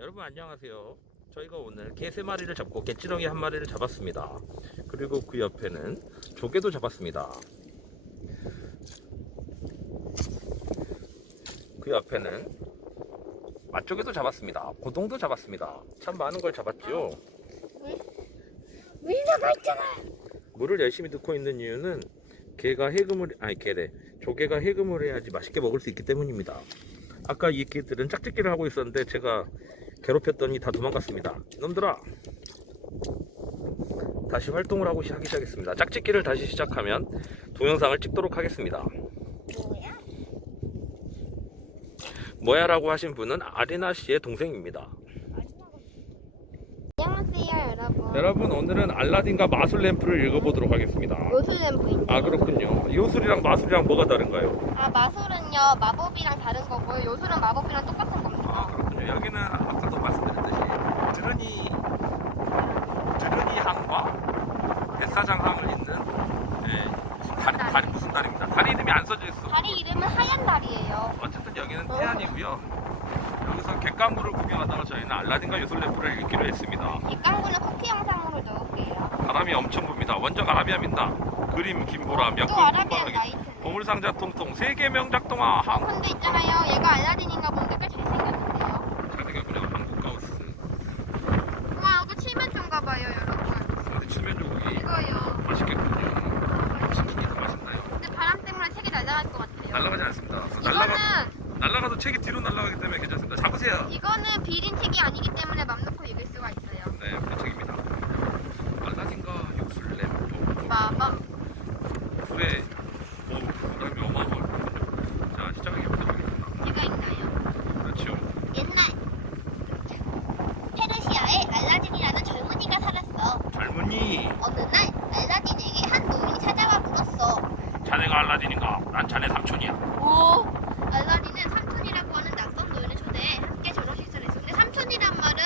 여러분 안녕하세요. 저희가 오늘 개 3마리를 잡고 개찌렁이 1마리를 잡았습니다. 그리고 그 옆에는 조개도 잡았습니다. 그 옆에는 맛조개도 잡았습니다. 고동도 잡았습니다. 참 많은 걸 잡았죠. 물 나갔잖아. 물을 열심히 넣고 있는 이유는 조개가 해금을 해야지 맛있게 먹을 수 있기 때문입니다. 아까 이 개들은 짝짓기를 하고 있었는데 제가 괴롭혔더니 다 도망갔습니다. 이놈들아, 다시 활동을 하기 시작했습니다. 짝짓기를 다시 시작하면 동영상을 찍도록 하겠습니다. 뭐야라고 하신 분은 아리나 씨의 동생입니다. 안녕하세요, 여러분. 여러분, 오늘은 알라딘과 마술 램프를 읽어보도록 하겠습니다. 요술 램프입니다. 아, 그렇군요. 요술이랑 마술이랑 뭐가 다른가요? 마술은요 마법이랑 다른 거고요. 요술은 마법이랑 똑같은 겁니다. 아, 그렇군요. 여기는 아까도 말씀드렸듯이 드르니 항과 뱃사장 항을 잇는 다리 무슨 달입니다. 다리 이름이 안 써져 있어. 다리 이름은 하얀 달이에요. 어쨌든 여기는 태안이고요. 여기서 갯강물을 구경하다가 저희는 알라딘과 요술 램프를 읽기로 했습니다. 뒷광고는 커피 영상으로 넣을게요. 바람이 엄청 붑니다. 원작 아라비아입니다. 그림 김보람, 또 약품 아라비안 콩바라기, 나이트. 보물상자 통통, 세계명 작동화 항. 근데 있잖아요, 얘가 알라딘인가 본데 꽤 잘생겼는데요. 잘생겼군요. 한국 가우스. 와, 이거 칠면조인가 봐요, 여러분. 근데 칠면조국이 이거요. 맛있겠군요. 치킨이 더 맛있나요? 근데 바람 때문에 책이 날아갈 것 같아요. 날아가지 않습니다. 이거는 날아가도 책이 뒤로 날아가기 때문에 괜찮습니다. 잡으세요. 이거는 비린 책이 아니기 때문에 맘 놓고 읽을 수가 있어요. 네, 우리 책입니다. 알라딘과 요술 램프. 마법. 불에 부담이 어마어마하군요. 자, 시작해보도록 하겠습니다. 제가 있나요? 그렇죠. 옛날 페르시아에 알라딘이라는 젊은이가 살았어. 젊은이, 어느 날 알라딘에게 한 노인이 찾아와 물었어. 자네가 알라딘인가? 난 자네 삼촌이야. 오! 알라딘은 삼촌이라고 하는 낯선 노인을 초대해 함께 저녁 식사를 했어. 근데 삼촌이란 말은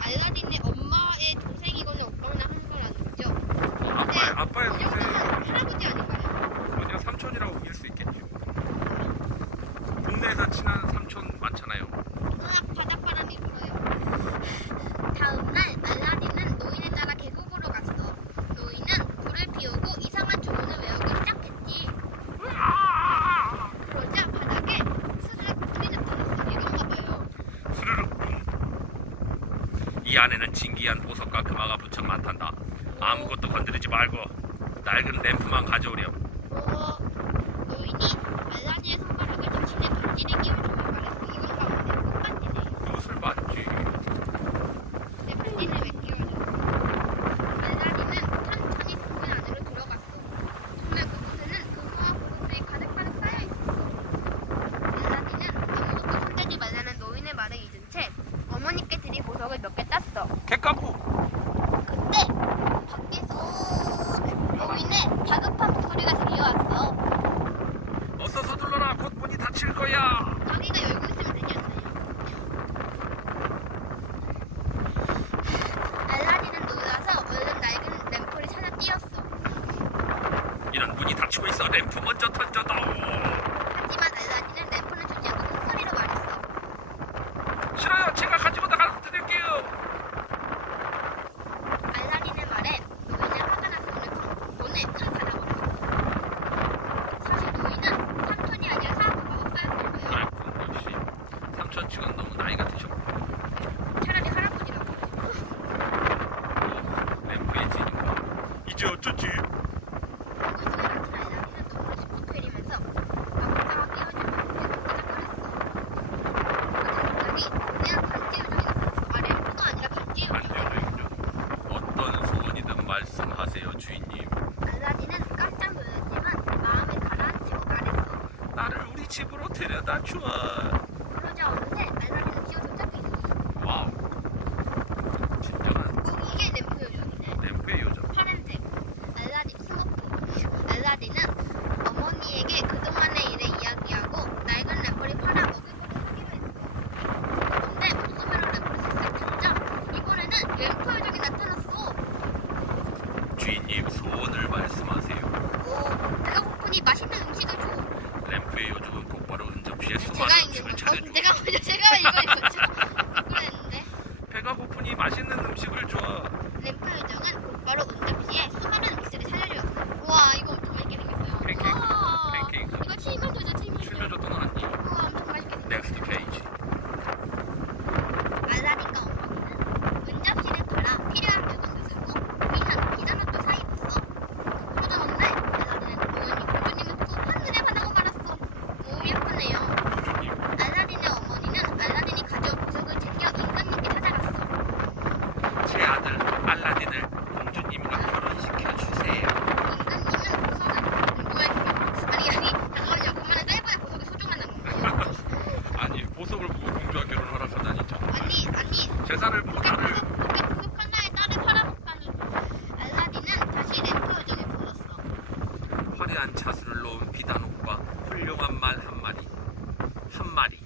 알라딘의 엄마의 동생이거나 오빠나 하는 건 아니죠? 아빠의 이 정도면 할아버지 아닌가요? 그냥 삼촌이라고 우길 수 있겠죠. 동네에서 친한 삼촌 많잖아요. 으악, 바닷바람이 불어요. 다음날 알라딘은 노인에 따라 계곡으로 갔어. 노인은 불을 피우고 이상한 주문을 외우기 시작했지. 그러자 바닥에 스르륵 불이 나타났어. 이건가 봐요. 스르륵. 이 안에는 진기한 보석과 금화가 무척 많단다. 아무것도 건드리지 말고 낡은 램프만 가져오렴. 노인이 알라딘의 손가락을 자신의 반지를 끼워주고 말했어. 이건가 보네. 꽃반지네. 요술 맞지? 내 반지를 왜 끼워줘? 알라딘은 천천히 문 안으로 들어갔어. 정말 그곳에는 금화와 보석들이 가득가득 쌓여있었어. 알라딘은 아무것도 손대지 말라는 노인의 말을 잊은 채 어머니께 드린 보석을 몇 개 땄어. 객가부. 그때 밖에서 노인의 다급한 목소리가 들려왔어. 어서 서둘러라. 곧 문이 닫힐 거야. 자기가 열고 있으면 되지 않나요? 알라딘은 놀라서 얼른 낡은 램프를 찾아 뛰었어. 이런 문이 닫히고 있어. 램프 먼저 던져다오. 하지만 알라딘은 램프는 주지 않고 큰 소리로 말했어. 싫어요. 제가 가지고 나가서 드릴게요. 알라딘의 말에 노인은 화가 나서 문을 탁 닫아버렸어. 사실 노인은 삼촌이 아니라 사악한 마법사였던 거예요. 아이고, 역시 삼촌 지금 너무 나이가 드셨고 차라리 할아버지라고 하지. 램프의 진인가. 이제 어쩌지? 그것을 알아준 알라딘은 덤을 짚고 때리면서 마법사가 끼워준 반지를 꽂아 버렸어. 갑자기 그냥 반지 요정이 나타났어. 램프가 아니라 반지 요정. 안녕하세요. 어떤 소원이든 말씀하세요, 주인님. 알라딘은 깜짝 놀랐지만 마음에 가라앉히고 말했어. 나를 우리 집으로 데려다 줘. 그러자 어느새 알라딘은 집에 도착해 있었어. 와우. 진정한 이게 램프 요정이네. 램프의 요정. 파란색. 알라딘 스모크. 알라딘은 어머니에게 그동안의 일을 이야기하고 낡은 램프를 팔아 먹을 것을 사기로 했어. 근데 목숨으로 램프를 쓱쓱 탔자 이번에는 램프 요정이 나타났어. 주인님, 소원을 말씀하세요. 배가 고프니 맛있는 음식을 줘. 램프의 요정은 곧바로 은접시에 제가 수많은 있는 음식을 거. 차려주고 내가 먼저 재산을 모자를 그게 부족한 나의 딸을 팔아먹다니. 알라딘은 다시 램프 요정에 불렀어. 화려한 차수를 놓은 비단옥과 훌륭한 말 한 마리,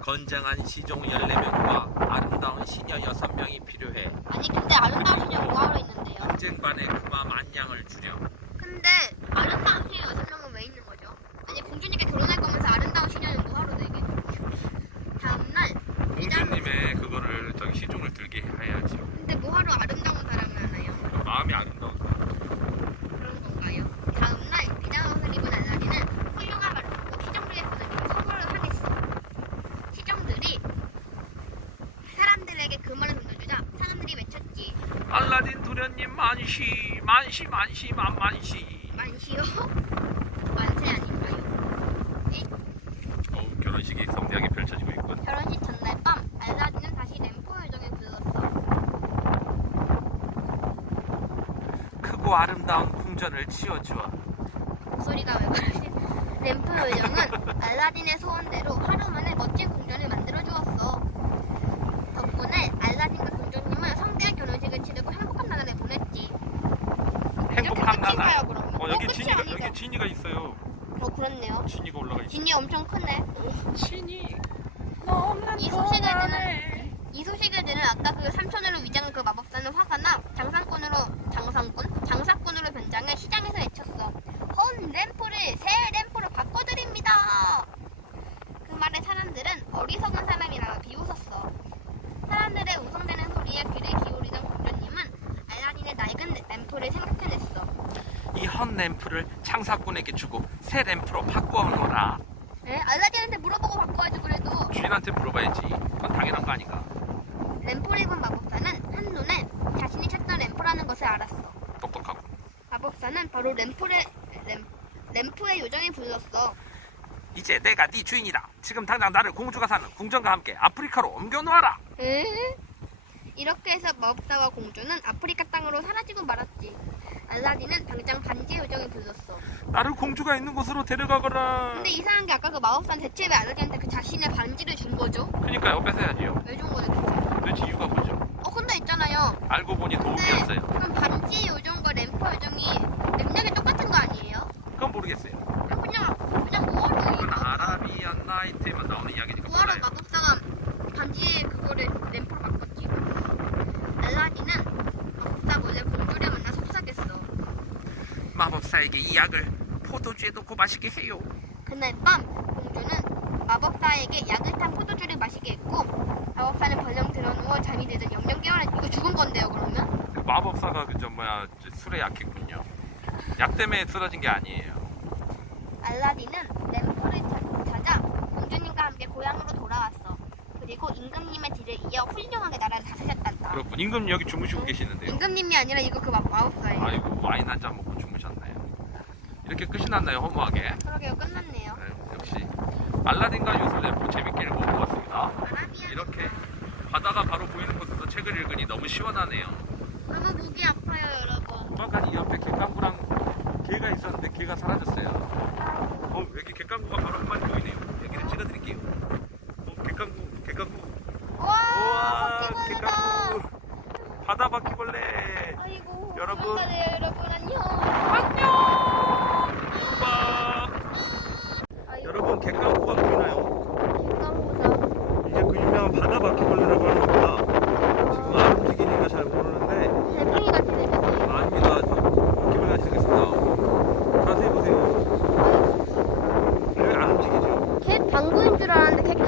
건장한 시종 14명과 아름다운 시녀 6명이 필요해. 아니 근데 아름다운 시녀 뭐하러 있는데요? 전쟁반에 그마 만냥을 주려. 근데 아름다운 시녀 6명은 왜 있는 거죠? 아니 공주님께 결혼할 거면서 아름다운 시녀는 뭐하러 되게? 다음날 공주님의 그거를 저기 시종을 들게 해야죠. 근데 뭐하러 아름다운 사람을 하나요? 마음이 아름다운 사람. 그런 건가요? 다음날 비단 옷을 입은 알라딘은 훌륭한 말을 듣고 시정들에게 선물을 하겠어. 시정들이 사람들에게 그 말을 던져주자 사람들이 외쳤지. 알라딘 도련님 만시 만시 만시 만만시. 만시요? 만세 아닌가요? 결혼식이 성대하게 펼쳐지고 있군. 결혼식 전날 밤 알라딘은 다시 램프 요정에 불렀어. 크고 아름다운 궁전을 치워주어. 목소리가 왜 그러지? 램프 요정은 알라딘의 소원대로 하루 만에 멋진 궁전을 만들어 주었어. 덕분에 알라딘과 공주님은 성대한 결혼식을 치르고 행복한 나날을 보냈지. 행복한 이렇게 끝인가요, 나날. 그럼? 여기 끝이 진이가 아니죠? 여기 진이가 있어요. 그렇네요. 진이가 올라가 있어. 진이 엄청 크네. 진이. 이 소식을 들은 아까 그 삼촌으로 위장한 그 마법사는 화가 나 장사꾼으로 변장해 시장에서 외쳤어. 램프를 새 램프로 바꿔드립니다. 그 말에 사람들은 어리석은 사람이라고 비웃었어. 사람들의 우성대는 소리에 귀를 기울이던 공주님은 알라딘의 낡은 램프를 생각해냈어. 이 헛 램프를 장사꾼에게 주고 새 램프로 바꿔오너라. 에? 알라딘한테 물어보고 바꿔야지 그래도. 주인한테 물어봐야지. 그건 당연한 거 아닌가. 램프를 입은 마법사는 한눈에 자신이 찾던 램프라는 것을 알았어. 똑똑하고. 마법사는 바로 램프의 요정에 불렀어. 이제 내가 네 주인이다. 지금 당장 나를 공주가 사는 궁전과 함께 아프리카로 옮겨놓아라. 에? 이렇게 해서 마법사와 공주는 아프리카 땅으로 사라지고 말았지. 알라딘은 당장 반지의 요정에 불렀어. 나를 공주가 있는 곳으로 데려가거라. 근데 이상한 게 아까 그 마법사는 대체 왜 알라딘한테 그 자신의 반지를 준 거죠? 그러니까요. 뺏어야지요. 왜 준 거죠 대체? 도대체 이유가 뭐죠? 근데 있잖아요. 알고 보니 근데 도움이었어요. 그럼 반지의 요정과 램프 요정이 능력이 똑같은 거 아니에요? 그건 모르겠어요. 그냥 뭐하러 그건 아라비안 나이트에만 나오는 이야기니까 뭐하러 몰라요. 마법사가 반지의 그거를 램프로 바꿨지? 알라딘은 마법사 몰래 공주를 만나 속삭였어. 마법사에게 이 약을 포도주에 넣고 마시게 해요. 그날 밤 공주는 마법사에게 약을 탄 포도주를 마시게 했고 마법사는 벌렁 들어누워 잠이 들던 영영 깨어나. 이거 죽은 건데요 그러면? 그 마법사가 술에 약했군요. 약 때문에 쓰러진 게 아니에요. 알라딘은 램프를 찾아 공주님과 함께 고향으로 돌아왔어. 그리고 임금님의 뒤를 이어 훌륭하게 나라를 다스렸단다. 그렇군. 임금 여기 주무시고 계시는데요. 임금님이 아니라 이거 그 마법사예요. 아이고 와인 한 잔 먹고 주무셨나요? 이렇게 끝이 났나요 허무하게? 그러게요 끝났네요. 네, 역시 알라딘과 요술램프 재밌게 읽어본 것 같습니다. 아라비아 이렇게 바다가 바로 보이는 곳에서 책을 읽으니 너무 시원하네요. 너무 목이 아파요 여러분. 아까 이 옆에 갯강구랑 개가 있었는데 개가 사라졌어요. 여기 갯강구가 바로 한 마리 보이네요. 여기를 찍어드릴게요. 갯강구. 와 우와, 바퀴벌레다. 갯강구. 바다 바퀴벌레. 아이고 여러분. 도망가세요, 여러분 안녕. 우와. 아이고, 여러분 갯강구가 보이나요? 갯강구다. 이게 그 유명한 바다 바퀴벌레라고 하는 거구나. 지금 안 움직이니까 잘 모르는데 달팽이 같이 생겼네요. 아닙니다. 바퀴벌레 같이 생겼습니다. 자세히 보세요. 왜 안 움직이죠? 개 방구인 줄 알았는데 개